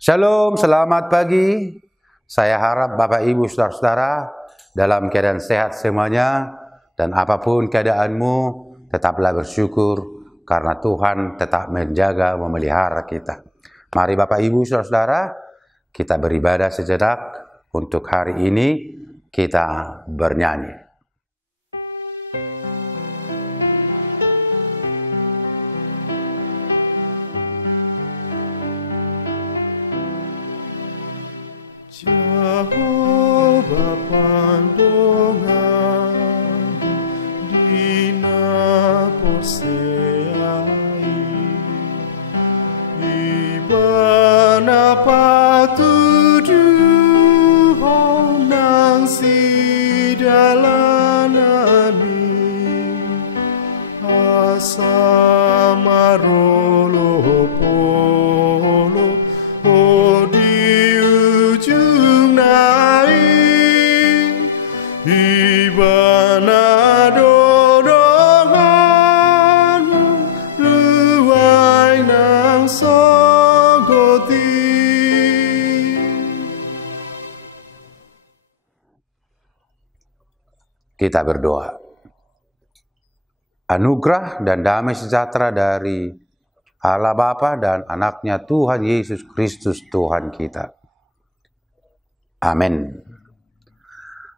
Shalom, selamat pagi. Saya harap Bapak Ibu Saudara-saudara dalam keadaan sehat semuanya, dan apapun keadaanmu tetaplah bersyukur karena Tuhan tetap menjaga, memelihara kita. Mari Bapak Ibu Saudara-saudara, kita beribadah sejenak. Untuk hari ini kita bernyanyi. Jehovah pandongan dina poseai ibana patuju honang sidalanani asamarolo polo ibana dodonganmu ruai nang sogoti. Kita berdoa. Anugerah dan damai sejahtera dari Allah Bapa dan anaknya Tuhan Yesus Kristus Tuhan kita. Amin.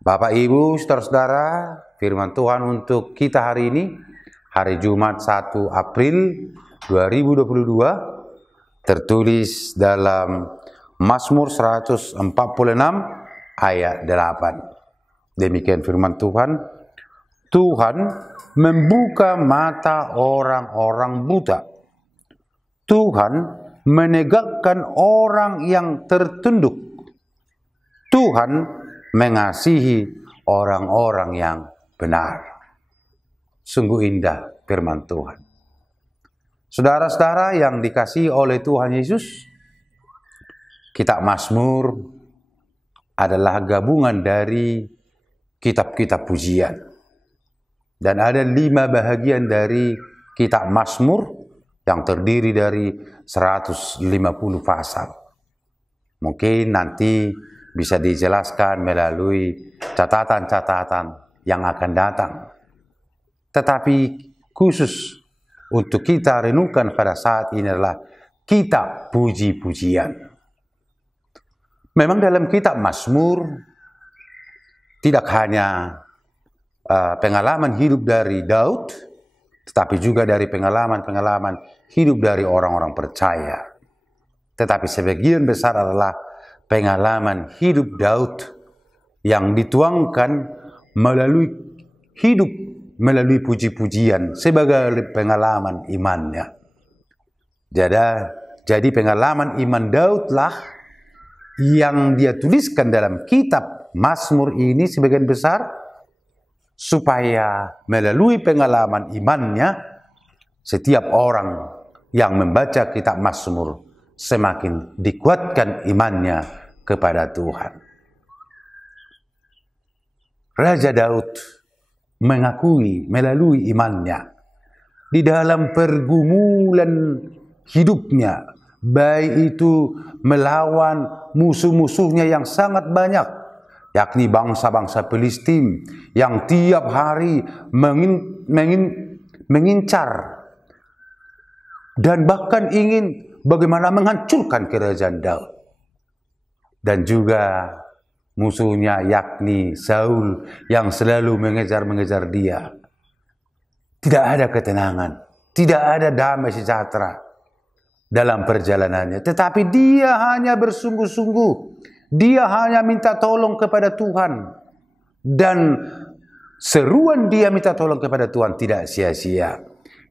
Bapak Ibu Saudara-saudara, firman Tuhan untuk kita hari ini, hari Jumat 1 April 2022, tertulis dalam Mazmur 146 ayat 8. Demikian firman Tuhan, Tuhan membuka mata orang-orang buta. Tuhan menegakkan orang yang tertunduk. Tuhan mengasihi orang-orang yang benar. Sungguh indah firman Tuhan. Saudara-saudara yang dikasihi oleh Tuhan Yesus, kitab Mazmur adalah gabungan dari kitab-kitab pujian. Dan ada 5 bahagian dari kitab Mazmur yang terdiri dari 150 pasal. Mungkin nanti bisa dijelaskan melalui catatan-catatan yang akan datang. Tetapi khusus untuk kita renungkan pada saat ini adalah kitab puji-pujian. Memang dalam kitab Mazmur tidak hanya pengalaman hidup dari Daud, tetapi juga dari pengalaman-pengalaman hidup dari orang-orang percaya. Tetapi sebagian besar adalah pengalaman hidup Daud yang dituangkan melalui puji-pujian sebagai pengalaman imannya. Jadi pengalaman iman Daudlah yang dia tuliskan dalam kitab Mazmur ini sebagian besar supaya melalui pengalaman imannya setiap orang yang membaca kitab Mazmur semakin dikuatkan imannya kepada Tuhan. Raja Daud mengakui melalui imannya di dalam pergumulan hidupnya, baik itu melawan musuh-musuhnya yang sangat banyak, yakni bangsa-bangsa Filistin yang tiap hari mengincar dan bahkan ingin bagaimana menghancurkan kerajaan Daud. Dan juga musuhnya yakni Saul yang selalu mengejar-mengejar dia. Tidak ada ketenangan, tidak ada damai sejahtera dalam perjalanannya. Tetapi dia hanya bersungguh-sungguh, dia hanya minta tolong kepada Tuhan. Dan seruan dia minta tolong kepada Tuhan tidak sia-sia.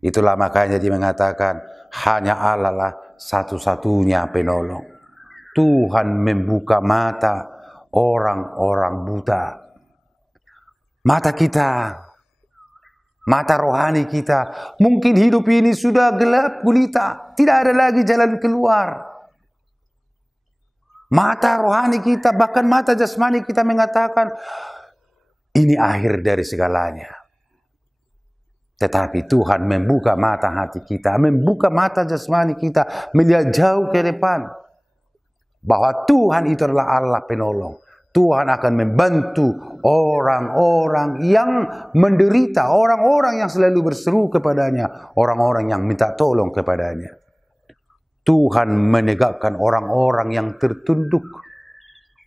Itulah makanya dia mengatakan, hanya Allah lah satu-satunya penolong. Tuhan membuka mata orang-orang buta. Mata kita, mata rohani kita. Mungkin hidup ini sudah gelap gulita, tidak ada lagi jalan keluar. Mata rohani kita, bahkan mata jasmani kita mengatakan, ini akhir dari segalanya. Tetapi Tuhan membuka mata hati kita, membuka mata jasmani kita, melihat jauh ke depan. bahwa Tuhan itu adalah Allah penolong. Tuhan akan membantu orang-orang yang menderita, orang-orang yang selalu berseru kepadanya, orang-orang yang minta tolong kepadanya. Tuhan menegakkan orang-orang yang tertunduk.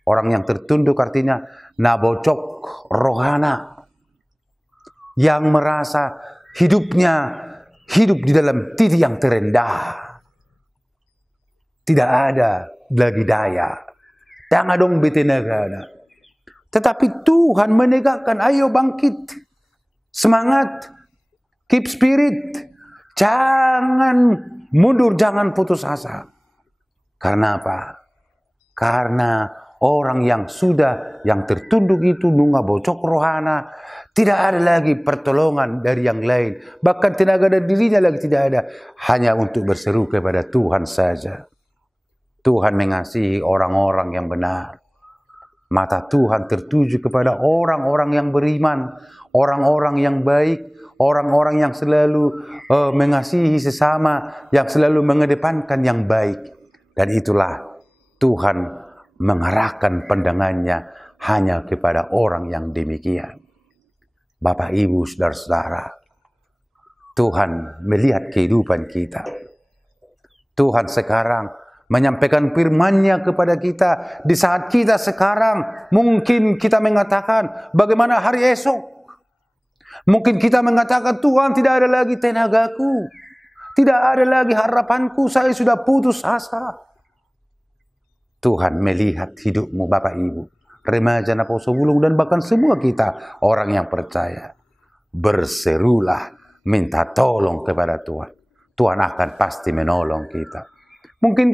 Orang yang tertunduk artinya nabocok rohana, yang merasa hidupnya hidup di dalam titik yang terendah. Tidak ada lagi daya. Jangan dong betenaga. Tetapi Tuhan menegakkan, ayo bangkit. Semangat. Keep spirit. Jangan mundur, jangan putus asa. Karena apa? Karena orang yang tertunduk itu nunggah bocok rohana, tidak ada lagi pertolongan dari yang lain. Bahkan tenaga dari dirinya lagi tidak ada. Hanya untuk berseru kepada Tuhan saja. Tuhan mengasihi orang-orang yang benar. Mata Tuhan tertuju kepada orang-orang yang beriman, orang-orang yang baik, orang-orang yang selalu mengasihi sesama, yang selalu mengedepankan yang baik. Dan itulah Tuhan mengarahkan pandangannya hanya kepada orang yang demikian. Bapak, Ibu, saudara-saudara, Tuhan melihat kehidupan kita. Tuhan sekarang menyampaikan firman-Nya kepada kita di saat kita sekarang mungkin kita mengatakan bagaimana hari esok. Mungkin kita mengatakan Tuhan tidak ada lagi tenagaku, tidak ada lagi harapanku, saya sudah putus asa. Tuhan melihat hidupmu Bapak Ibu, remaja Naposo Bulung dan bahkan semua kita orang yang percaya. Berserulah, minta tolong kepada Tuhan. Tuhan akan pasti menolong kita. Mungkin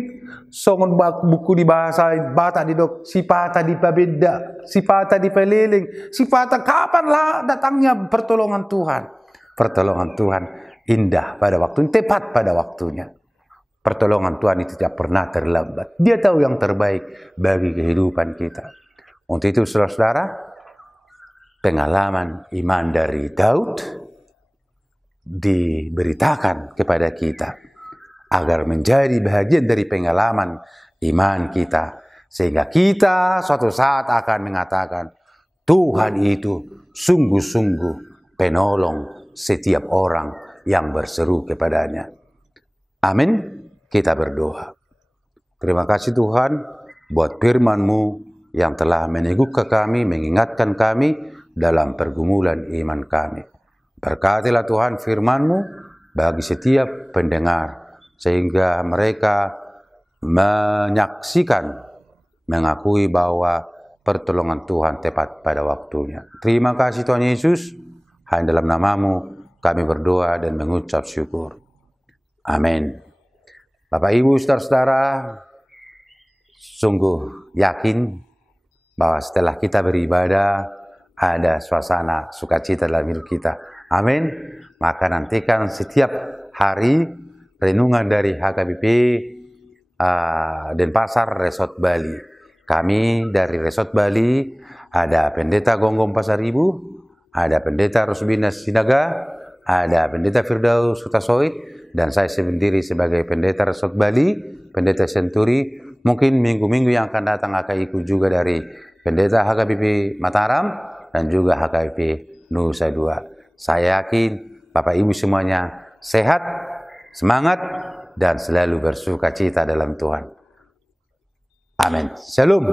songon buku di bahasa Batak di dok, sipata di pabeda, sipata di peleleng, sipata kapanlah datangnya pertolongan Tuhan. Pertolongan Tuhan indah pada waktunya, tepat pada waktunya. Pertolongan Tuhan itu tidak pernah terlambat. Dia tahu yang terbaik bagi kehidupan kita. Untuk itu saudara-saudara, pengalaman iman dari Daud diberitakan kepada kita agar menjadi bagian dari pengalaman iman kita, sehingga kita suatu saat akan mengatakan Tuhan itu sungguh-sungguh penolong setiap orang yang berseru kepadanya. Amin. Kita berdoa. Terima kasih Tuhan buat firman-Mu yang telah meneguhkan kami, mengingatkan kami dalam pergumulan iman kami. Berkatilah Tuhan firman-Mu bagi setiap pendengar, sehingga mereka menyaksikan, mengakui bahwa pertolongan Tuhan tepat pada waktunya. Terima kasih Tuhan Yesus, hanya dalam nama-Mu kami berdoa dan mengucap syukur. Amin. Bapak Ibu saudara-saudara, sungguh yakin bahwa setelah kita beribadah ada suasana sukacita dalam hidup kita. Amin. Maka nantikan setiap hari renungan dari HKBP Denpasar Resort Bali. Kami dari Resort Bali ada Pendeta Gonggong Pasaribu, ada Pendeta Rosbina Sinaga, ada Pendeta Firdaus Sutasoid, dan saya sendiri sebagai Pendeta Resort Bali, Pendeta Senturi. Mungkin minggu-minggu yang akan datang akan ikut juga dari Pendeta HKBP Mataram dan juga HKBP Nusa Dua. Saya yakin Bapak Ibu semuanya sehat, semangat, dan selalu bersuka cita dalam Tuhan. Amin. Shalom.